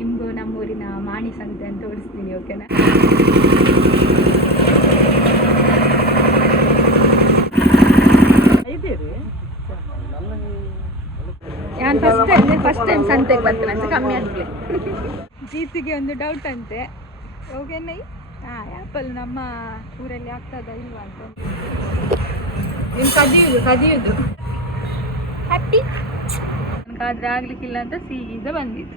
ನಿಮಗೂ ನಮ್ಮೂರಿನ ಮಾಣಿ ಸಂತೆ ಅಂತ ತೋರಿಸ್ತೀನಿ ಓಕೆನಾ ನಾನು ಫಸ್ಟ್ ಟೈಮ್ ಫಸ್ಟ್ ಟೈಮ್ ಸಂತೆಗೆ ಬರ್ತೇನೆ ಅಂತ ಕಮ್ಮಿ ಆಗಲಿ. ಜೀತಿಗೆ ಒಂದು ಡೌಟ್ ಅಂತೆ. ಹೋಗೇನೈ ಹಾಂ ಆ್ಯಪಲ್ ನಮ್ಮ ಊರಲ್ಲಿ ಆಗ್ತದ ಇಲ್ವಾ ಅಂತ. ಇನ್ನು ಕದಿಯುದು ಕದಿಯುದು. ಹ್ಯಾಪಿ ನನಗಾದ್ರೆ ಆಗ್ಲಿಕ್ಕಿಲ್ಲ ಅಂತ ಸೀದ ಬಂದಿತ್ತು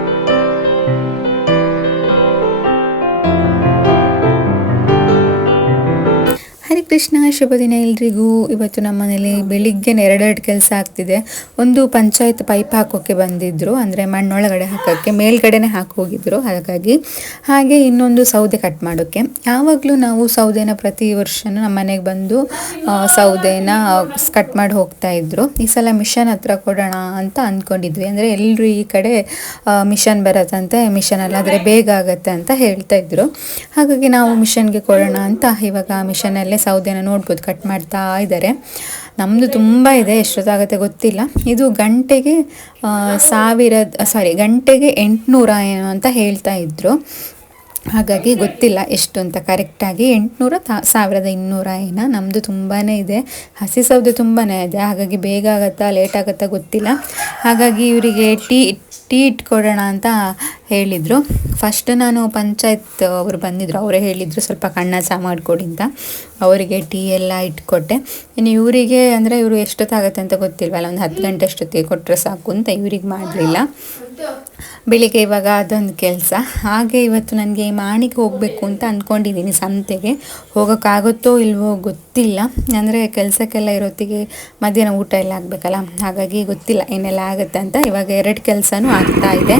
ಕೃಷ್ಣ ಶುಭ ದಿನ ಎಲ್ರಿಗೂ. ಇವತ್ತು ನಮ್ಮ ಮನೇಲಿ ಬೆಳಿಗ್ಗೆ ಎರಡೆರಡು ಕೆಲಸ ಆಗ್ತಿದೆ. ಒಂದು ಪಂಚಾಯತ್ ಪೈಪ್ ಹಾಕೋಕೆ ಬಂದಿದ್ರು. ಅಂದ್ರೆ ಮಣ್ಣೊಳಗಡೆ ಹಾಕೋಕೆ, ಮೇಲ್ಗಡೆನೆ ಹಾಕಿ ಹೋಗಿದ್ರು. ಹಾಗಾಗಿ ಹಾಗೆ ಇನ್ನೊಂದು ಸೌದೆ ಕಟ್ ಮಾಡೋಕೆ. ಯಾವಾಗಲೂ ನಾವು ಸೌದೆನ ಪ್ರತಿ ವರ್ಷನೂ ನಮ್ಮ ಮನೆಗೆ ಬಂದು ಸೌದೆನ ಕಟ್ ಮಾಡಿ ಹೋಗ್ತಾ ಇದ್ರು. ಈ ಸಲ ಮಿಷನ್ ಹತ್ರ ಕೊಡೋಣ ಅಂತ ಅಂದ್ಕೊಂಡಿದ್ವಿ. ಅಂದ್ರೆ ಎಲ್ಲರೂ ಈ ಕಡೆ ಮಿಷನ್ ಬರತ್ತಂತೆ, ಮಿಷನ್ ಅಲ್ಲ, ಆದರೆ ಬೇಗ ಆಗತ್ತೆ ಅಂತ ಹೇಳ್ತಾ ಇದ್ರು. ಹಾಗಾಗಿ ನಾವು ಮಿಷನ್ಗೆ ಕೊಡೋಣ ಅಂತ ಇವಾಗ ಮಿಷನಲ್ಲೇ ಸೌದೆನ ನೋಡ್ಬೋದು ಕಟ್ ಮಾಡ್ತಾ ಇದ್ದಾರೆ. ನಮ್ಮದು ತುಂಬ ಇದೆ ಎಷ್ಟೊತ್ತಾಗುತ್ತೆ ಗೊತ್ತಿಲ್ಲ. ಇದು ಗಂಟೆಗೆ ಆ, ಸಾವಿರ ಸಾರಿ ಗಂಟೆಗೆ ಎಂಟುನೂರ ಏನೋ ಅಂತ ಹೇಳ್ತಾ ಇದ್ರು. ಹಾಗಾಗಿ ಗೊತ್ತಿಲ್ಲ ಎಷ್ಟು ಅಂತ. ಕರೆಕ್ಟಾಗಿ ಎಂಟುನೂರ ತಾ, ಸಾವಿರದ ಇನ್ನೂರ ಏನೋ ನಮ್ಮದು ತುಂಬಾ ಇದೆ. ಹಸಿ ಸೌದೆ ತುಂಬಾ ಇದೆ. ಹಾಗಾಗಿ ಬೇಗ ಆಗತ್ತಾ ಲೇಟ್ ಆಗುತ್ತಾ ಗೊತ್ತಿಲ್ಲ. ಹಾಗಾಗಿ ಇವರಿಗೆ ಟೀ ಟೀ ಇಟ್ಕೊಡೋಣ ಅಂತ ಹೇಳಿದರು. ಫಸ್ಟ್ ನಾನು ಪಂಚಾಯತ್ ಅವರು ಬಂದಿದ್ರು. ಅವರೇ ಹೇಳಿದರು ಸ್ವಲ್ಪ ಕಣ್ಣ ಸಹ ಮಾಡಿಕೊಡಿ ಅಂತ. ಅವರಿಗೆ ಟೀ ಎಲ್ಲ ಇಟ್ಕೊಟ್ಟೆ. ಇನ್ನು ಇವರಿಗೆ ಅಂದರೆ ಇವರು ಎಷ್ಟೊತ್ತಾಗತ್ತೆ ಅಂತ ಗೊತ್ತಿಲ್ವಲ್ಲ, ಒಂದು ಹತ್ತು ಗಂಟೆ ಅಷ್ಟೊತ್ತಿಗೆ ಕೊಟ್ಟರೆ ಸಾಕು ಅಂತ ಇವರಿಗೆ ಮಾಡಲಿಲ್ಲ. ಬೆಳಿಗ್ಗೆ ಇವಾಗ ಅದೊಂದು ಕೆಲಸ. ಹಾಗೆ ಇವತ್ತು ನನಗೆ ಮಾಣಿಗೆ ಹೋಗಬೇಕು ಅಂತ ಅಂದ್ಕೊಂಡಿದ್ದೀನಿ ಸಂತೆಗೆ. ಹೋಗೋಕ್ಕಾಗುತ್ತೋ ಇಲ್ವೋ ಗೊತ್ತಿಲ್ಲ. ಅಂದರೆ ಕೆಲಸಕ್ಕೆಲ್ಲ ಇರೋತ್ತಿಗೆ ಮಧ್ಯಾಹ್ನ ಊಟ ಎಲ್ಲ ಆಗಬೇಕಲ್ಲ? ಹಾಗಾಗಿ ಗೊತ್ತಿಲ್ಲ ಏನೆಲ್ಲ ಆಗುತ್ತೆ ಅಂತ ಇವಾಗ ಎರಡು ಕೆಲಸನೂ ಆಗ್ತಾ ಇದೆ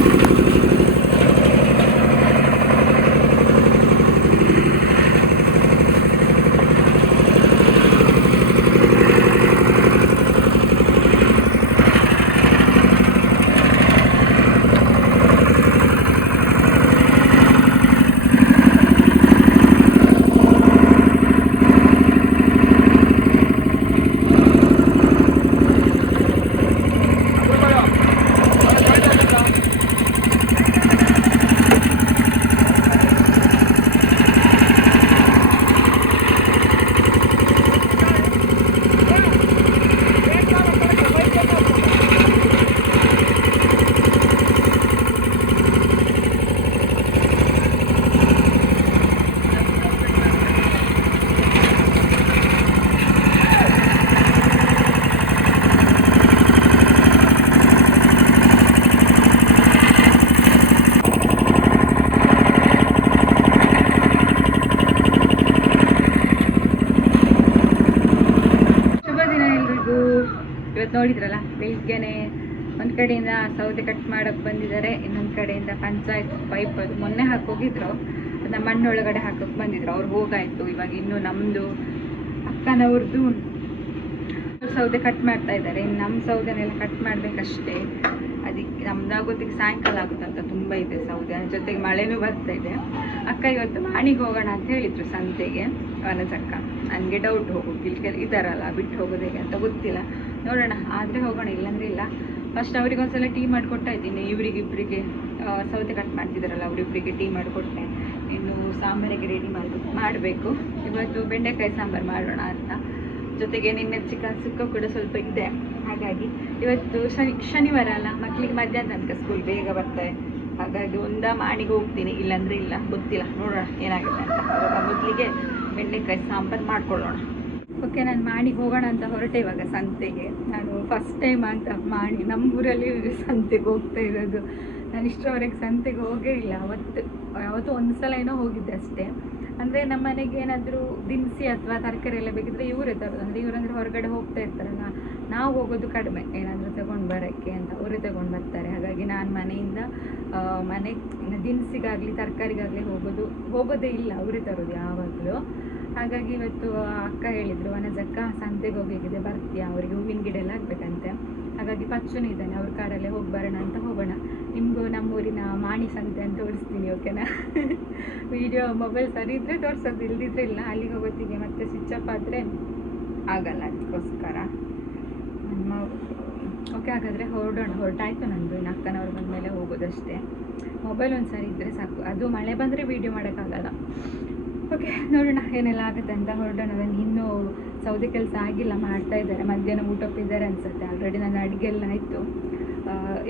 ಶುಭ ದಿನ ಎಲ್ರಿಗೂ ಇವತ್ತು ನೋಡಿದ್ರಲ್ಲ ಬೆಳಿಗ್ಗೆನೆ ಒಂದ್ ಕಡೆಯಿಂದ ಸೌದೆ ಕಟ್ ಮಾಡಕ್ ಬಂದಿದ್ದಾರೆ. ಇನ್ನೊಂದ್ ಕಡೆಯಿಂದ ಪಂಚಾಯತ್ ಪೈಪ್ ಅದು ಮೊನ್ನೆ ಹಾಕೋಗಿದ್ರು ಅದನ್ನ ಮಣ್ಣೊಳಗಡೆ ಹಾಕಕ್ ಬಂದಿದ್ರು. ಅವ್ರು ಹೋಗಾಯ್ತು. ಇವಾಗ ಇನ್ನು ನಮ್ದು ಅಕ್ಕನವ್ರದ್ದು ಸೌದೆ ಕಟ್ ಮಾಡ್ತಾ ಇದ್ದಾರೆ. ಇನ್ನು ನಮ್ಮ ಸೌದೆನೆಲ್ಲ ಕಟ್ ಮಾಡ್ಬೇಕಷ್ಟೇ. ಅದಕ್ಕೆ ನಮ್ದಾಗೋದಕ್ಕೆ ಸಾಯಂಕಾಲ ಆಗುತ್ತಂತ ತುಂಬ ಇದೆ ಸೌದೆ. ಅದ್ರ ಜೊತೆಗೆ ಮಳೆನೂ ಬರ್ತಾ ಇದೆ. ಅಕ್ಕ ಇವತ್ತು ಮಾಣಿಗೆ ಹೋಗೋಣ ಅಂತ ಹೇಳಿದ್ರು ಸಂತೆಗೆ. ವನಜಕ್ಕ. ನನಗೆ ಡೌಟ್ ಹೋಗೋಕೆ ಇಲ್ಲಿ ಇದಾರಲ್ಲ, ಬಿಟ್ಟು ಹೋಗೋದೇಗೆ ಅಂತ ಗೊತ್ತಿಲ್ಲ. ನೋಡೋಣ. ಆದರೆ ಹೋಗೋಣ. ಇಲ್ಲಾಂದ್ರೆ ಇಲ್ಲ. ಫಸ್ಟ್ ಅವ್ರಿಗೆ ಒಂದ್ಸಲ ಟೀ ಮಾಡಿಕೊಟ್ಟಾಯ್ತು ಇನ್ನು ಇವರಿಗಿಬ್ಬರಿಗೆ ಸೌತೆ ಕಟ್ ಮಾಡ್ತಿದ್ದಾರಲ್ಲ ಅವರಿಬ್ಬರಿಗೆ ಟೀ ಮಾಡಿಕೊಟ್ಟೆ ಇನ್ನು ಸಾಂಬಾರಿಗೆ ರೆಡಿ ಮಾಡಬೇಕು ಮಾಡಬೇಕು. ಇವತ್ತು ಬೆಂಡೆಕಾಯಿ ಸಾಂಬಾರು ಮಾಡೋಣ ಅಂತ. ಜೊತೆಗೆ ನಿನ್ನೆ ಚಿಕನ್ ಸುಕ್ಕ ಕೂಡ ಸ್ವಲ್ಪ ಇದೆ. ಹಾಗಾಗಿ ಇವತ್ತು ಶನಿ, ಶನಿವಾರ ಅಲ್ಲ ಮಕ್ಕಳಿಗೆ ಮಧ್ಯಾಹ್ನ ತನಕ ಸ್ಕೂಲ್ ಬೇಗ ಬರ್ತಾರೆ ಹಾಗಾಗಿ ಒಂದ ಮಾಡಿಗೆ ಹೋಗ್ತೀನಿ, ಇಲ್ಲಾಂದ್ರೆ ಇಲ್ಲ, ಗೊತ್ತಿಲ್ಲ, ನೋಡೋಣ ಏನಾಗುತ್ತೆ ಅಂತ. ಮೊದಲಿಗೆ ಬೆಂಡೆಕಾಯಿ ಸಾಂಬಾರು ಮಾಡ್ಕೊಳ್ಳೋಣ. ಓಕೆ, ನಾನು ಮಾಡಿಗೆ ಹೋಗೋಣ ಅಂತ ಹೊರಟೆ ಇವಾಗ ಸಂತೆಗೆ. ನಾನು ಫಸ್ಟ್ ಟೈಮ್ ಅಂತ ಮಾಡಿ ನಮ್ಮ ಊರಲ್ಲಿ ಸಂತೆಗೆ ಹೋಗ್ತಾ ಇರೋದು. ನಾನು ಇಷ್ಟರವರೆಗೆ ಸಂತೆಗೆ ಹೋಗೇ ಇಲ್ಲ. ಅವತ್ತು ಯಾವತ್ತು ಒಂದು ಸಲ ಏನೋ ಹೋಗಿದ್ದೆ ಅಷ್ಟೇ. ಅಂದರೆ ನಮ್ಮ ಮನೆಗೆ ಏನಾದರೂ ದಿನಸಿ ಅಥವಾ ತರಕಾರಿ ಎಲ್ಲ ಬೇಕಿದ್ರೆ ಇವರೇ ತರೋದು. ಅಂದರೆ ಇವರಂದ್ರೆ ಹೊರಗಡೆ ಹೋಗ್ತಾ ಇರ್ತಾರಲ್ಲ, ನಾವು ಹೋಗೋದು ಕಡಿಮೆ. ಏನಾದರೂ ತಗೊಂಡು ಬರೋಕ್ಕೆ ಅಂತ ಅವರೇ ತಗೊಂಡು ಬರ್ತಾರೆ. ಹಾಗಾಗಿ ನಾನು ಮನೆಯಿಂದ ಮನೆ ದಿನಸಿಗಾಗಲಿ, ತರಕಾರಿಗಾಗಲಿ ಹೋಗೋದು, ಹೋಗೋದೇ ಇಲ್ಲ. ಅವರೇ ತರೋದು ಯಾವಾಗಲೂ. ಹಾಗಾಗಿ ಇವತ್ತು ಅಕ್ಕ ಹೇಳಿದ್ರು, ವನಜಕ್ಕ, ಸಂತೆಗೆ ಹೋಗ್ಲಿಕ್ಕಿದೆ ಬರ್ತೀಯಾ? ಅವರಿಗೆ ಹೂವಿನ ಗಿಡ ಎಲ್ಲ ಆಗ್ಬೇಕಂತೆ ಹಾಗಾಗಿ ಪಚ್ಚುನು ಇದ್ದಾನೆ, ಅವ್ರ ಕಾರಲ್ಲೇ ಹೋಗಿ ಬರೋಣ ಅಂತ ಹೋಗೋಣ. ನಿಮಗೂ ನಮ್ಮೂರಿನ ಮಾಣಿ ಸಂತೆ ಅಂತ ತೋರಿಸ್ತೀನಿ ಓಕೆನಾ ವಿಡಿಯೋ ಮೊಬೈಲ್ ಸರಿ ಇದ್ರೆ ತೋರಿಸೋದು, ಇಲ್ದಿದ್ರೆ ಇಲ್ಲ. ಅಲ್ಲಿಗೆ ಹೋಗೋತ್ತಿಗೆ ಮತ್ತೆ ಸ್ವಿಚ್ ಆಫ್ ಆದರೆ ಆಗಲ್ಲ ಅದಕ್ಕೋಸ್ಕರ. ನಮ್ಮ ಓಕೆ ಹಾಗಾದರೆ ಹೊರಡೋಣ, ಹೊರಟಾಯ್ತು ನಂದು. ಇನ್ನು ಅಕ್ಕನವ್ರು ಬಂದಮೇಲೆ ಹೋಗೋದಷ್ಟೇ. ಮೊಬೈಲ್ ಒಂದು ಸರಿ ಇದ್ದರೆ ಸಾಕು. ಅದು ಮಳೆ ಬಂದರೆ ವೀಡಿಯೋ ಮಾಡೋಕ್ಕಾಗಲ್ಲ. ಓಕೆ ನೋಡೋಣ ಏನೆಲ್ಲ ಆಗುತ್ತೆ ಅಂತ ಹೊರಡೋಣ ನಾನು ಇನ್ನೂ ಸೌದೆ ಕೆಲಸ ಆಗಿಲ್ಲ ಮಾಡ್ತಾ ಇದ್ದಾರೆ. ಮಧ್ಯಾಹ್ನ ಊಟ ಇದ್ದಾರೆ ಅನ್ಸುತ್ತೆ. ಆಲ್ರೆಡಿ ನನ್ನ ಅಡುಗೆ ಎಲ್ಲ ಆಯಿತು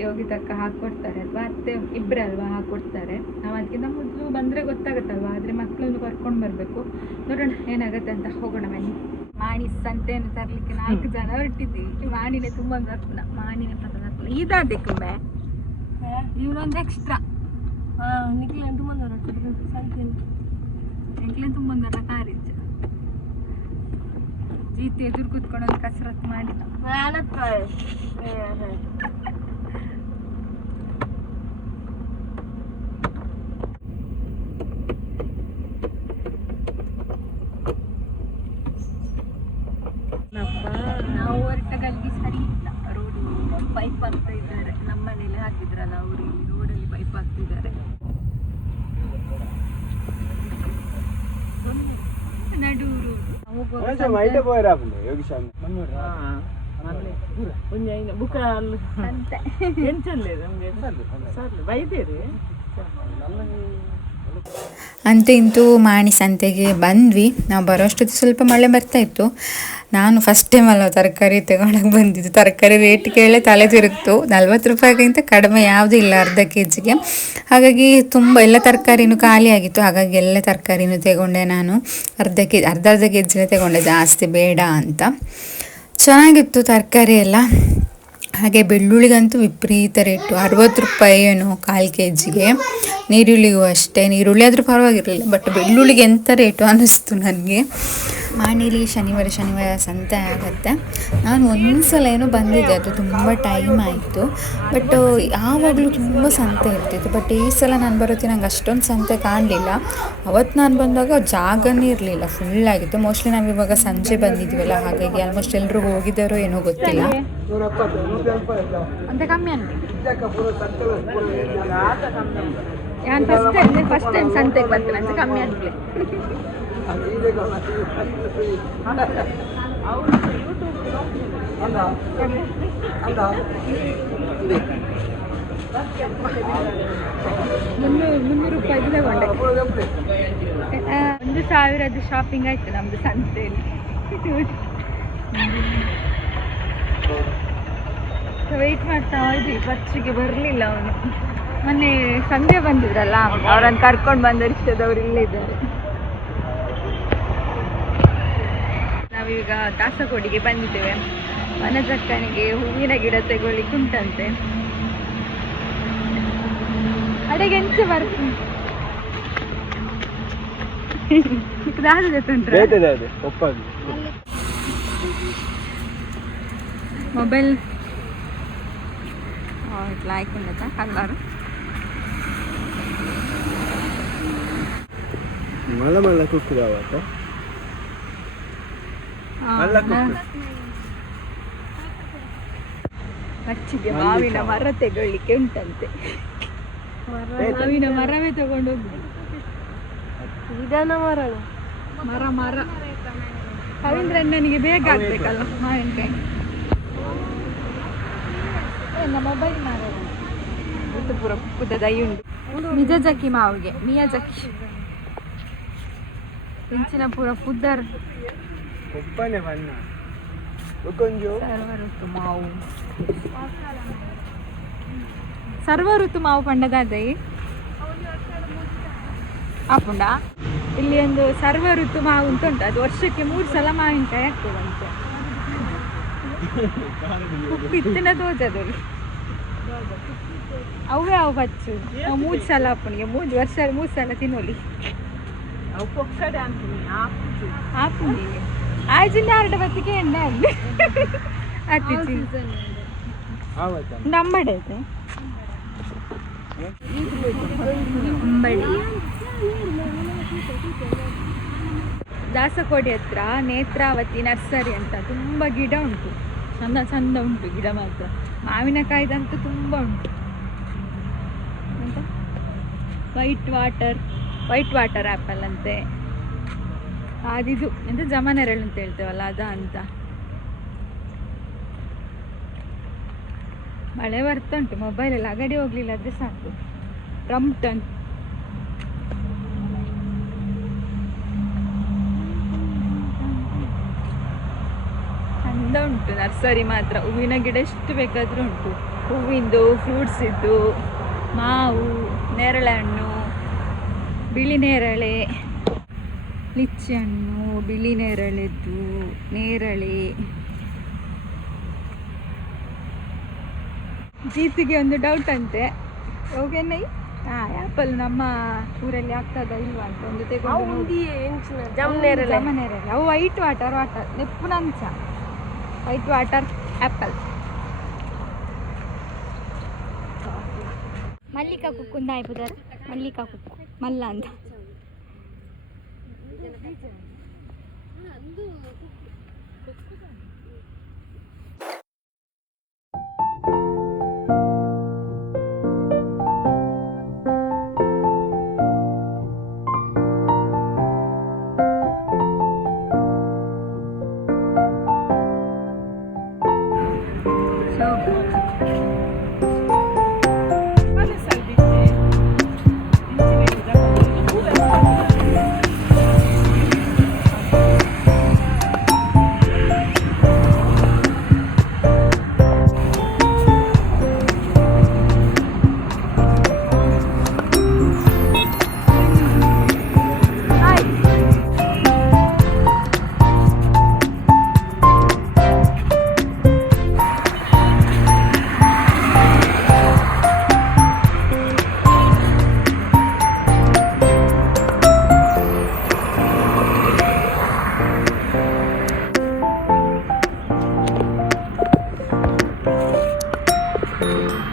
ಯೋಗಿ ತಕ್ಕ ಹಾಕ್ಕೊಡ್ತಾರೆ ಅಥವಾ ಅತ್ತೆ ಇಬ್ಬರೇ ಅಲ್ವಾ ಹಾಕ್ಕೊಡ್ತಾರೆ ನಾವು ಅದಕ್ಕಿಂತ ಮೊದಲು ಬಂದರೆ ಗೊತ್ತಾಗುತ್ತಲ್ವ? ಆದರೆ ಮಕ್ಕಳನ್ನು ಕರ್ಕೊಂಡು ಬರಬೇಕು. ನೋಡೋಣ ಏನಾಗುತ್ತೆ ಅಂತ ಹೋಗೋಣ ಬನ್ನಿ ಮಾಣಿ ಸಂತೆಯನ್ನು ತರಲಿಕ್ಕೆ ನಾಲ್ಕು ಜನ ಹೊರಟಿದ್ದೀವಿ. ಮಾಣಿನೇ ತುಂಬ ನರ್ಪುನ ಮಾಣಿನೇ ಪದ ನರ್ಪುನ ಇದಾದೆ ಕುಂಬೆ ಇವನೊಂದು ಎಕ್ಸ್ಟ್ರಾ ನಿಖಿಲ್ ತುಂಬ ಮಂದಿ ಹೊರಟು ಸಂತೆ ಎಂಕ್ಲೆ ತುಂಬ ಕಾರಿಜ್ಜ ಜೀತಿ ಎದುರು ಕೂತ್ಕೊಂಡು ಒಂದು ಕಸರತ್ತು ಮಾಡಿ. ನಾವು ಹೊರಟಗಲ್ಲಿ ಸರಿ ಇಲ್ಲ. ರೋಡ್ ಪೈಪ್ ಹಾಕ್ತಾ ಇದ್ದಾರೆ. ನಮ್ಮ ಮನೇಲಿ ಹಾಕಿದ್ರಲ್ಲ ಅವರು ರೋಡಲ್ಲಿ ಪೈಪ್ ಹಾಕ್ತಿದ್ದಾರೆ. ನಡೂರು ಹೋಗುವಾಗ ಬುಕ್ಕ ಅಲ್ಲಿ ಸಂತೆ ಎಂಚಲ್ಲೇ ನಮ್ಗೆ ಸರ್ಲೆ ಬೈದೇರಿ ಅಂತೂ ಇಂತೂ ಮಾಣಿ ಸಂತೆಗೆ ಬಂದ್ವಿ. ನಾವು ಬರೋಷ್ಟೊತ್ತಿಗೆ ಸ್ವಲ್ಪ ಮಳೆ ಬರ್ತಾ ಇತ್ತು. ನಾನು ಫಸ್ಟ್ ಟೈಮ್ ಅಲ್ಲ ತರಕಾರಿ ತಗೊಳಕ್ಕೆ ಬಂದಿದ್ದು. ತರಕಾರಿ ರೇಟ್ ಕೇಳಿ ತಲೆ ತಿರುಗ್ತು. ನಲ್ವತ್ತು ರೂಪಾಯಿಗಿಂತ ಕಡಿಮೆ ಯಾವುದೂ ಇಲ್ಲ ಅರ್ಧ ಕೆ ಜಿಗೆ ಹಾಗಾಗಿ ತುಂಬ ಎಲ್ಲ ತರಕಾರಿನೂ ಖಾಲಿ ಆಗಿತ್ತು. ಹಾಗಾಗಿ ಎಲ್ಲ ತರಕಾರಿನೂ ತಗೊಂಡೆ ನಾನು. ಅರ್ಧ ಕೆ ಅರ್ಧ ಅರ್ಧ ಕೆ ಜಿನೇ ತಗೊಂಡೆ. ಜಾಸ್ತಿ ಬೇಡ ಅಂತ. ಚೆನ್ನಾಗಿತ್ತು ತರಕಾರಿ ಎಲ್ಲ. ಹಾಗೆ ಬೆಳ್ಳುಳ್ಳಿಗಂತೂ ವಿಪರೀತ ರೇಟು. ಅರವತ್ತು ರೂಪಾಯಿ ಏನೋ ಕಾಲು ಕೆ ಜಿಗೆ ನೀರುಳ್ಳಿಗೂ ಅಷ್ಟೇ. ನೀರುಳ್ಳಿ ಆದರೂ ಪರವಾಗಿರಲಿಲ್ಲ ಬಟ್ ಬೆಳ್ಳುಳ್ಳಿಗೆ ಎಂಥ ರೇಟು ಅನ್ನಿಸ್ತು ನನಗೆ. ಮಾಣಿಲಿ ಶನಿವಾರ ಶನಿವಾರ ಸಂತೆ ಆಗುತ್ತೆ. ನಾನು ಒಂದು ಸಲ ಏನೋ ಬಂದಿದ್ದೆ, ಅದು ತುಂಬ ಟೈಮ್ ಆಯಿತು. ಬಟ್ ಯಾವಾಗಲೂ ತುಂಬ ಸಂತೆ ಇರ್ತಿತ್ತು. ಬಟ್ ಈ ಸಲ ನಾನು ಬರೋತಿ ನಂಗೆ ಅಷ್ಟೊಂದು ಸಂತೆ ಕಾಣಲಿಲ್ಲ. ಅವತ್ತು ನಾನು ಬಂದಾಗ ಜಾಗನೇ ಇರಲಿಲ್ಲ ಫುಲ್ ಆಗಿತ್ತು. ಮೋಸ್ಟ್ಲಿ ನಾವು ಇವಾಗ ಸಂಜೆ ಬಂದಿದ್ವಲ್ಲ, ಹಾಗಾಗಿ ಆಲ್ಮೋಸ್ಟ್ ಎಲ್ಲರೂ ಹೋಗಿದ್ದಾರೋ ಏನೋ ಗೊತ್ತಿಲ್ಲ. ಅಂತ ಕಮ್ಮಿ ಫಸ್ಟ್ ಟೈಮ್ ಸಂತೆಗೆ ಬರ್ತೇನೆ ಅಂತ ಕಮ್ಮಿ ಮುನ್ನೂರು ಮುನ್ನೂರು ರೂಪಾಯಿಗೆ ಒಂದು ಸಾವಿರದ ಶಾಪಿಂಗ್ ಆಯ್ತು ನಮ್ದು ಸಂತೆಯಲ್ಲಿ. ವೆಯ್ಟ್ ಮಾಡ್ತಾ ಇದ್ವಿ. ಫಸ್ಟಿಗೆ ಬರಲಿಲ್ಲ ಅವನು. ಮೊನ್ನೆ ಸಂಜೆ ಬಂದಿದ್ರಲ್ಲ, ಅವ್ರನ್ನ ಕರ್ಕೊಂಡು ಬಂದ ರಿಕ್ಷದವ್ರು ಇಲ್ಲೇ ಇದ್ದಾರೆ ನಾವೀಗ ದಾಸಕೋಡಿಗೆ ಬಂದಿದ್ದೇವೆ ವನಜಕ್ಕನಿಗೆ ಹೂವಿನ ಗಿಡ ತಗೊಳ್ಳಿಕ್ಕೆ ಉಂಟಂತೆ ಅಡೆಗೆ ಎಂಚ ಬರ್ತೀನಿ ದಾದ ಜೊತೆ ಉಂಟ್ರ ಮೊಬೈಲ್ ఇట్లా అయిపోయిందట కలర్ మళ్ళా మళ్ళా కుక్కు కావట ಅಚ್ಚಿಗೆ ಮಾವಿನ ಮರ ತೆಗೊಳ್ಳಿಕ್ಕೆ ಉಂಟಂತೆ. ಮಾವಿನ ಮರವೇ ತಗೊಂಡು ಹೋಗ್ಬೇಕು ನಿಧಾನ ಮರ ಮರ. ರವೀಂದ್ರಣ್ಣನಿಗೆ ಬೇಗ ಆಗ್ಬೇಕಲ್ಲ ಮಾವಿನಕಾಯಿ. ಮೊಬೈಲ್ ಮಾರೋದು ಪುರ ಪುದ ದೈ ಉಂಟು. ನಿಜ ಜಕ್ಕಿ ಮಾವಿಗೆ ಮಿಯಾ ಜಕ್ಕಿ ಹೆಂಚಿನ ಪುರ ಪುದ್ದರ್. ಒಬ್ಬನೇ ಬಣ್ಣ. ಕೊಂಚು ಸರ್ವಋತು ಮಾವು. ಸರ್ವಋತು ಮಾವು ಪಂಡದಾದೆ ಆಪುಂಡ ಇಲ್ಲಿ ಒಂದು ಸರ್ವ ಋತು ಮಾವು ಅಂತ ಉಂಟು. ಅದು ವರ್ಷಕ್ಕೆ ಮೂರು ಸಲ ಮಾವಿನಕಾಯಿ ಆಗ್ತದಂತೆ ಉಪ್ಪು ಇತ್ತಿನ ತೋಜದು ಅವೇ ಅವು ಬಚ್ಚು. ನಾವು ಮೂರು ಸಲ ಅಪ್ಪನಿಗೆ ಮೂರು ವರ್ಷ ಮೂರು ಸಲ ತಿನ್ನೋಲಿ ಅವು ಪೊಕ್ಕಡೆ ಅಂತೀನಿ ಆಪುಜು ಆಪುಂಡಿ ആരുടെ പത്തിക്ക് ಅಂಬಡಿ ದಾಸಕೋಡಿ ಹತ್ರ ನೇತ್ರಾವತಿ ನರ್ಸರಿ ಅಂತ ತುಂಬ ಗಿಡ ಉಂಟು. ಚಂದ ಚಂದ ಉಂಟು ಗಿಡ ಮಾತ್ರ. ಮಾವಿನಕಾಯ್ದಂತೂ ತುಂಬ ಉಂಟು. ಎಂತ white water white water apple ಅಂತೆ. ಅದಿದು ಎಂತ ಜಮನೆರಳು ಅಂತ ಹೇಳ್ತೇವಲ್ಲ, ಅದ ಅಂತ. ಮಳೆ ಬರ್ತಾ ಉಂಟು ಮೊಬೈಲಲ್ಲಿ ಅಗಡಿ ಹೋಗ್ಲಿಲ್ಲ ಸಾಕು. ರಮ್ಟನ್ ಚಂದ ಉಂಟು, ನರ್ಸರಿ ಮಾತ್ರ. ಹೂವಿನ ಗಿಡ ಎಷ್ಟು ಬೇಕಾದರೂ ಉಂಟು. ಹೂವಿಂದು ಫ್ರೂಟ್ಸ್ ಇದ್ದು, ಮಾವು ನೇರಳೆ ಹಣ್ಣು ಬಿಳಿ ನೇರಳೆ. ಲಿಚ್ಚಿ ಹಣ್ಣು ಬಿಳಿ ನೇರಳೆದ್ದು ನೇರಳೆ. ಜೀತಿಗೆ ಒಂದು ಡೌಟ್ ಅಂತೆ. ಹೋಗೇನೈ ಹಾ ಆ್ಯಪಲ್ ನಮ್ಮ ಊರಲ್ಲಿ ಆಗ್ತದ ಇಲ್ವಾ ಅಂತ ಒಂದು ತೆಗೊಂಡು ಅವು ವೈಟ್ ವಾಟರ್ ವಾಟರ್ ನೆಪ್ಪುನಂಚ ವೈಟ್ ವಾಟರ್ ಆ್ಯಪಲ್ ಮಲ್ಲಿಕಾ ಕುಕ್ಕು ಒಂದು ಆಯ್ಪುದಾರ ಮಲ್ಲಿಕಾ ಕುಕ್ಕು. ಮಲ್ಲ ಅಂತ. ಅಂದು happening.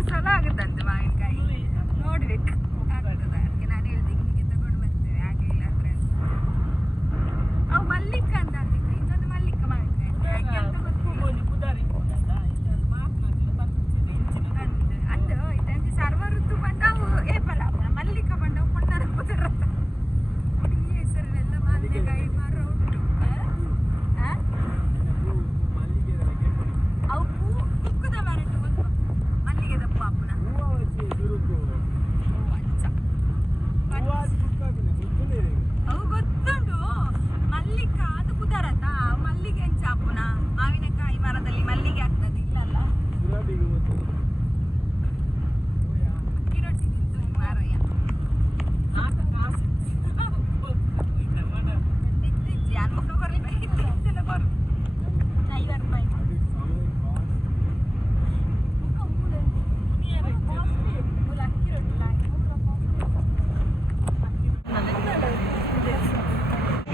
ಮೂರು ಸಲ ಆಗುತ್ತಂತೆ ಮಾವಿನಕಾಯಿ. ನೋಡ್ಬೇಕು. ಆಗ್ತದ. ಅದಕ್ಕೆ ನಾನು ಹೇಳ್ದೆ ನಿಮಗೆ ತಗೊಂಡು ಬರ್ತೇವೆ ಹಾಗೆ ಇಲ್ಲ ಅಂದ್ರೆ. ಅವು ಮಲ್ಲಿಕ ಅಂತ ಅಂದಿದ್ದು ಇನ್ನೊಂದು ಮಲ್ಲಿಕ ಮಾವಿನಕಾಯಿ ಯಾಕೆ ಅಂತ ಗೊತ್ತಿಲ್ಲ ಅಂದು ಇದಂತೆ ಸರ್ವ ಋತು ಬಂದವು ಏಪಲ ಮಲ್ಲಿಕ ಬಂದವು ಪುನರ್ ಕುದುರತ್ತ ಈ ಹೆಸರಿನೆಲ್ಲ ಮಾವಿನಕಾಯಿ ಮರ ಉಂಟು ಆ? ಆ? ಅವು ಹೂ ಕುಕ್ಕುದ ಮರಟ್ಟು ಒಂದು ಮಲ್ಲಿಗೆ ದಪ್ಪ ಅಪ್ಪನ ಓ ಅಚ್ಚ ಅವು ಗೊತ್ತುಂಟು ಮಲ್ಲಿಕ ಅದು ಕುದರತ ಮಲ್ಲಿಗೆ ಹೆಂಚ ಅಪ್ಪನ ಮಾವಿನಕಾಯಿ ಮರದಲ್ಲಿ ಮಲ್ಲಿಗೆ ಆಗ್ತದೆ ಇಲ್ಲಲ್ಲ ಕಿರೊಟ್ಟಿ ನಿಂತು ಮಾರಯ್ಯ ಇತ್ತಿಜ್ಜಿ ಅನ್ಮಕ್ಕ ಬರ್ಲಿ ಇತ್ತಿನ ಬರು ಐವತ್ತು ರೂಪಾಯಿ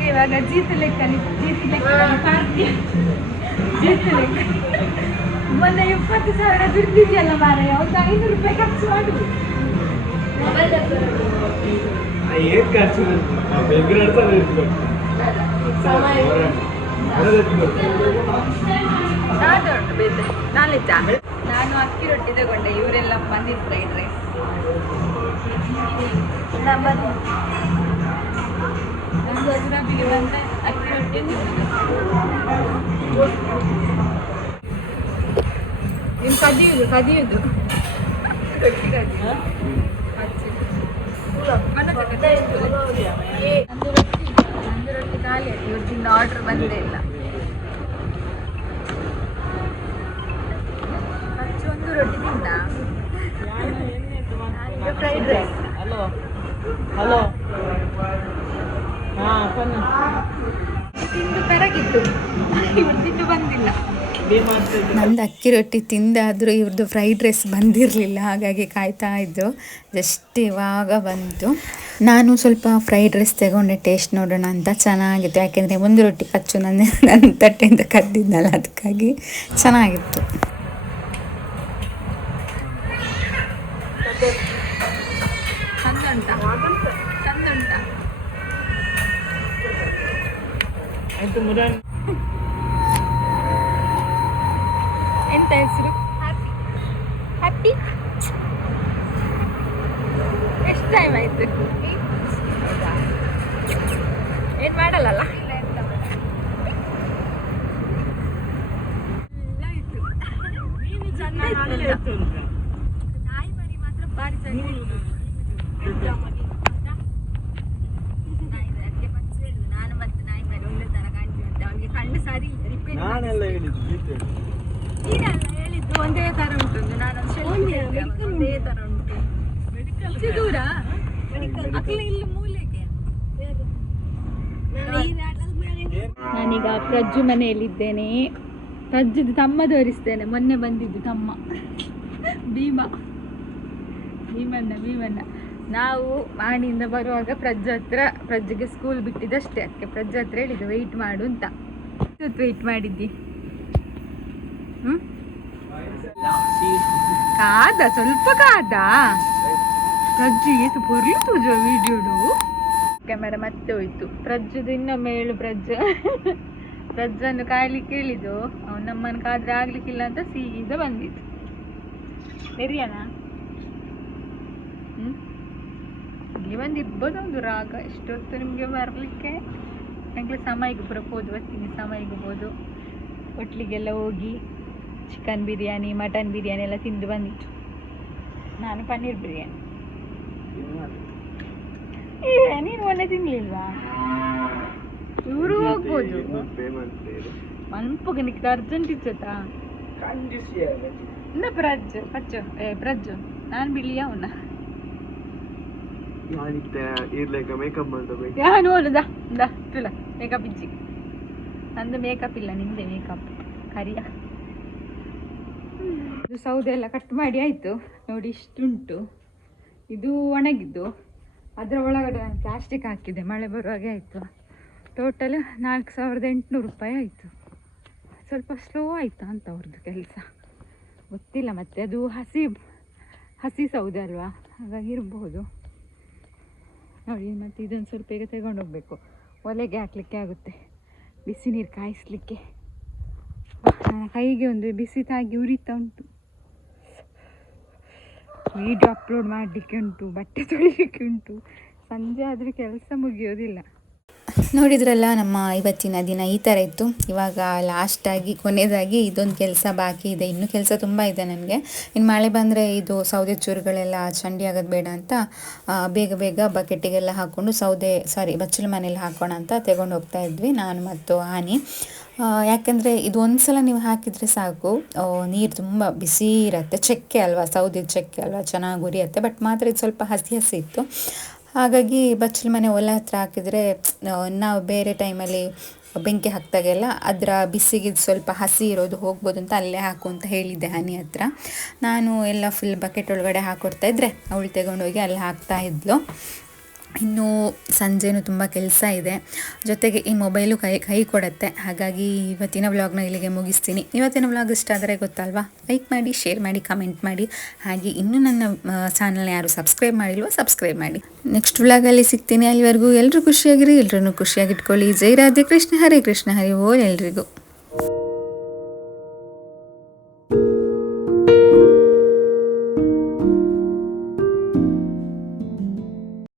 ಇವಾಗ ಜೀತ ಲೆಕ್ಕ ಜೀತ ಮೊನ್ನೆ ಇಪ್ಪತ್ತು ಸಾವಿರ ದುಡ್ಡಿದೆಯಲ್ಲ ಮಾರಾಯ ಒಂದು ಐನೂರು ರೂಪಾಯಿ ಖರ್ಚು ಮಾಡು. ಏನ್ ಖರ್ಚು ನಾನು ಉಂಟು ಬೇತೆ ನಾಳೆ ಚಾ ನಾನು ಅಕ್ಕಿ ರೊಟ್ಟಿ ತಗೊಂಡೆ ಇವರೆಲ್ಲ ಬಂದಿದ್ ಫ್ರೈಡ್ ರೈಸ್ ನಾನು ಬಂದು ನಾನು ಬಂದರೆ ಬಂದೆ ಅಕ್ಕಿ ರೊಟ್ಟಿ ಇನ್ನು ಕದಿಯುದು ಕದಿಯುದು. ನಂದು ರೊಟ್ಟಿ ನಂದು ರೊಟ್ಟಿ ಖಾಲಿ ಆಯ್ತು ಆರ್ಡರ್ ಬಂದೇ ಇಲ್ಲ ಒಂದು ರೊಟ್ಟಿ ತಿಂದ ಫ್ರೈಡ್ ರೈಸ್ ಹಲೋ ಹಲೋ ತಿಂದು ಪೆರಗಿತ್ತು ಇವ್ರು ತಿಂದು ಬಂದಿಲ್ಲ? ನಂದು ಅಕ್ಕಿ ರೊಟ್ಟಿ ತಿಂದಾದರೂ ಇವ್ರದ್ದು ಫ್ರೈಡ್ ರೈಸ್ ಬಂದಿರಲಿಲ್ಲ ಹಾಗಾಗಿ ಕಾಯ್ತಾ ಇದ್ದು ಜಸ್ಟ್ ಇವಾಗ ಬಂತು. ನಾನು ಸ್ವಲ್ಪ ಫ್ರೈಡ್ ರೈಸ್ ತಗೊಂಡೆ ಟೇಸ್ಟ್ ನೋಡೋಣ ಅಂತ. ಚೆನ್ನಾಗಿತ್ತು. ಯಾಕೆಂದರೆ ಒಂದು ರೊಟ್ಟಿ ಕಚ್ಚು ನನ್ನ ನನ್ನ ತಟ್ಟೆಯಿಂದ ಕದ್ದಿದ್ದಲ್ಲ ಅದಕ್ಕಾಗಿ ಚೆನ್ನಾಗಿತ್ತು. ಚಂದ ಎಂತ ಹೆಸರು? ಹ್ಯಾಪಿ ಎಷ್ಟು ಟೈಮ್ ಆಯ್ತು? ಏನು ಮಾಡಲ್ಲಲ್ಲ? ನಾಯಿ ಮರಿ ಮಾತ್ರ ಬಾರಿ ನಾನು ಮತ್ತೆ ನಾಯಿ ಮರಿ ಒಳ್ಳೆ ತರ ಕಾಣ್ತೀವಿ ಅಂತ ಅವನಿಗೆ ಕಣ್ಣು ಸರಿ ರಿಪೇರಿ ನಾನೆಲ್ಲ ಹೇಳಿದ್ದು ನೀನಲ್ಲ ಹೇಳಿದ್ದು ಒಂದೇ ತರ ಉಂಟು ಒಂದೇ ತರ ಉಂಟು. ಇಷ್ಟು ದೂರ? ಅಕ್ಕಲ ಇಲ್ಲಿ ಮೂಲೆಗೆ? ನಾನೀಗ ಪ್ರಜ್ಜು ಮನೆಯಲ್ಲಿದ್ದೇನೆ. ಪ್ರಜ್ಜುದು ತಮ್ಮ ತೋರಿಸ್ತೇನೆ. ಮೊನ್ನೆ ಬಂದಿದ್ದು ತಮ್ಮ. ಭೀಮ. ಭೀಮಣ್ಣ ಭೀಮಣ್ಣ. ನಾವು ಮಾಡಿಯಿಂದ ಬರುವಾಗ ಪ್ರಜ್ಜು ಹತ್ರ ಪ್ರಜ್ಜುಗೆ ಸ್ಕೂಲ್ ಬಿಟ್ಟಿದ್ದಷ್ಟೇ. ಅದಕ್ಕೆ ಪ್ರಜ್ಜು ಹತ್ರ ಹೇಳಿದ್ದು ವೆಯ್ಟ್ ಮಾಡು ಅಂತ. ವೆಯ್ಟ್ ಮಾಡಿದ್ದಿ? ಕಾದ, ಸ್ವಲ್ಪ ಕಾದ. ಪ್ರಜ್ಜಿಗೆ ಬರ್ಲಿತ್ತು ವಿಡಿಯೋಡು? ಕ್ಯಾಮೆರಾ ಮತ್ತೆ ಹೋಯ್ತು. ಪ್ರಜ್ಜದ ಇನ್ನೊಮ್ಮೆ ಹೇಳು ಪ್ರಜ್ಜ. ಪ್ರಜ್ಜನ್ನು ಕಾಯ್ಲಿಕ್ಕೆ ಹೇಳಿದ್ದು ಅವ್ನು ನಮ್ಮನ್ನು ಕಾದ್ರೆ ಆಗ್ಲಿಕ್ಕಿಲ್ಲ ಅಂತ ಸೀದ ಬಂದಿತ್ತು ಸರಿಯಾನ ಹ್ಮ್? ಒಂದು ಬಂದಿರ್ಬೋದು ಒಂದು ರಾಗ. ಎಷ್ಟೊತ್ತು ನಿಮಗೆ ಬರಲಿಕ್ಕೆ? ನನಗೆ ಸಮಯಕ್ಕೆ ಬರಬಹುದು ಬರ್ತೀನಿ ಸಮಯಕ್ಕೆ ಹೋದು ಹೋಟ್ಲಿಗೆಲ್ಲ ಹೋಗಿ. ಚಿಕನ್ ಬಿರಿಯಾನಿ ಮಟನ್ ಬಿರಿಯಾನಿ ಎಲ್ಲ ತಿಂದು ಬಂದಿತ್ತು. ನಾನು ಪನ್ನೀರ್ ಬಿರಿಯಾನಿ. ಏ ನೀನು ಮೊನ್ನೆ ತಿನ್ಲಿಲ್ವಾ ಇವರು ಹೋಗ್ಬೋದು. ಮನ್ಪುಗೆ ನಿಕ್ತ ಅರ್ಜೆಂಟ್ ಇಚ್ಚತಾ ಇಲ್ಲ ಪ್ರಜ್ ಪಚ್ಚು ಏ ಪ್ರಜ್ಜು. ನಾನು ಬಿಳಿಯ ಅವನ ಮೇಕಪ್ ಮಾಡ್ಬೇಕು ಯಾ ತುಲ. ಮೇಕಪ್ ಇಚ್ಚಿ ನಂದು ಮೇಕಪ್ ಇಲ್ಲ ನಿಂದೆ ಮೇಕಪ್ ಕರಿಯ. ಸೌದೆ ಎಲ್ಲ ಕಟ್ ಮಾಡಿ ಆಯಿತು. ನೋಡಿ ಇಷ್ಟುಂಟು. ಇದು ಒಣಗಿದ್ದು. ಅದರ ಒಳಗಡೆ ನಾನು ಪ್ಲಾಸ್ಟಿಕ್ ಹಾಕಿದ್ದೆ ಮಳೆ ಬರುವಾಗೆ ಆಯಿತು. ಟೋಟಲ್ ನಾಲ್ಕು ಸಾವಿರದ ಎಂಟುನೂರು ರೂಪಾಯಿ ಆಯಿತು. ಸ್ವಲ್ಪ ಸ್ಲೋ ಆಯಿತಾ ಅಂತ ಅವ್ರದ್ದು ಕೆಲಸ. ಗೊತ್ತಿಲ್ಲ ಮತ್ತೆ ಅದು ಹಸಿ ಹಸಿ ಸೌದೆ ಅಲ್ವಾ? ಹಾಗಾಗಿ ಇರಬಹುದು ನೋಡಿ, ಮತ್ತು ಇದೊಂದು ಸ್ವಲ್ಪ ಈಗ ಹೋಗ್ಬೇಕು ಒಲೆಗೆ ಹಾಕ್ಲಿಕ್ಕೆ ಆಗುತ್ತೆ. ಬಿಸಿ ನೀರು ಕಾಯಿಸ್ಲಿಕ್ಕೆ. ಕೈಗೆ ಒಂದು ಬಿಸಿ ತಾಗಿ ಉರಿತಾ ಉಂಟು. ವಿಡಿಯೋ ಅಪ್ಲೋಡ್ ಮಾಡಲಿಕ್ಕೆ ಉಂಟು ಬಟ್ಟೆ ತೊಳಿಲಿಕ್ಕೆ ಉಂಟು ಸಂಜೆ ಆದರೆ ಕೆಲಸ ಮುಗಿಯೋದಿಲ್ಲ. ನೋಡಿದ್ರಲ್ಲ ನಮ್ಮ ಇವತ್ತಿನ ದಿನ ಈ ಥರ ಇತ್ತು. ಇವಾಗ ಲಾಸ್ಟಾಗಿ ಕೊನೆಯದಾಗಿ ಇದೊಂದು ಕೆಲಸ ಬಾಕಿ ಇದೆ. ಇನ್ನೂ ಕೆಲಸ ತುಂಬ ಇದೆ ನನಗೆ. ಇನ್ನು ಮಳೆ ಬಂದರೆ ಇದು ಸೌದೆ ಚೂರುಗಳೆಲ್ಲ ಚಂಡಿ ಆಗೋದು ಬೇಡ ಅಂತ ಬೇಗ ಬೇಗ ಬಕೆಟಿಗೆಲ್ಲ ಹಾಕ್ಕೊಂಡು ಸೌದೆ ಸಾರಿ ಬಚ್ಚಲು ಮನೇಲಿ ಹಾಕೋಣ ಅಂತ ತಗೊಂಡು ಹೋಗ್ತಾ ಇದ್ವಿ ನಾನು ಮತ್ತು ಆನಿ. ಆ, ಯಾಕಂದರೆ ಇದು ಒಂದ್ಸಲ ನೀವು ಹಾಕಿದರೆ ಸಾಕು. ನೀರು ತುಂಬ ಬಿಸಿ ಇರುತ್ತೆ. ಚಕ್ಕೆ ಅಲ್ವಾ, ಸೌದಿ ಚಕ್ಕೆ ಅಲ್ವಾ, ಚೆನ್ನಾಗಿ ಉರಿಯತ್ತೆ. ಬಟ್ ಮಾತ್ರ ಇದು ಸ್ವಲ್ಪ ಹಸಿ ಹಸಿ ಇತ್ತು. ಹಾಗಾಗಿ ಬಚ್ಚಲ ಮನೆ ಒಲೆ ಹತ್ರ ಹಾಕಿದರೆ ನಾವು ಬೇರೆ ಟೈಮಲ್ಲಿ ಬೆಂಕಿ ಹಾಕ್ದಾಗೆಲ್ಲ ಅದರ ಬಿಸಿಗೆ ಸ್ವಲ್ಪ ಹಸಿ ಇರೋದು ಹೋಗ್ಬೋದು ಅಂತ ಅಲ್ಲೇ ಹಾಕು ಅಂತ ಹೇಳಿದ್ದೆ ಹನಿ ಹತ್ರ. ನಾನು ಎಲ್ಲ ಫುಲ್ ಬಕೆಟ್ ಒಳಗಡೆ ಹಾಕೊಡ್ತಾ ಇದ್ದರೆ ಅವಳು ತೆಗೊಂಡೋಗಿ ಅಲ್ಲಿ ಹಾಕ್ತಾ ಇದ್ಲು. ಇನ್ನು ಸಂಜೆನೂ ತುಂಬ ಕೆಲಸ ಇದೆ. ಜೊತೆಗೆ ಈ ಮೊಬೈಲು ಕೈ ಕೈ ಕೊಡುತ್ತೆ. ಹಾಗಾಗಿ ಇವತ್ತಿನ ವ್ಲಾಗ್ನ ಇಲ್ಲಿಗೆ ಮುಗಿಸ್ತೀನಿ. ಇವತ್ತಿನ ವ್ಲಾಗ್ ಇಷ್ಟ ಆದರೆ ಗೊತ್ತಲ್ವಾ? ಲೈಕ್ ಮಾಡಿ, ಶೇರ್ ಮಾಡಿ, ಕಮೆಂಟ್ ಮಾಡಿ. ಹಾಗೆ ಇನ್ನೂ ನನ್ನ ಚಾನಲ್ನ ಯಾರು ಸಬ್ಸ್ಕ್ರೈಬ್ ಮಾಡಿಲ್ವೋ ಸಬ್ಸ್ಕ್ರೈಬ್ ಮಾಡಿ. ನೆಕ್ಸ್ಟ್ ವ್ಲಾಗಲ್ಲಿ ಸಿಗ್ತೀನಿ. ಅಲ್ಲಿವರೆಗೂ ಎಲ್ಲರೂ ಖುಷಿಯಾಗಿರಿ ಎಲ್ಲರೂ ಖುಷಿಯಾಗಿಟ್ಕೊಳ್ಳಿ. ಜೈ ರಾಧೆ ಕೃಷ್ಣ, ಹರೇ ಕೃಷ್ಣ, ಹರಿ ಓಲ್ ಎಲ್ರಿಗೂ.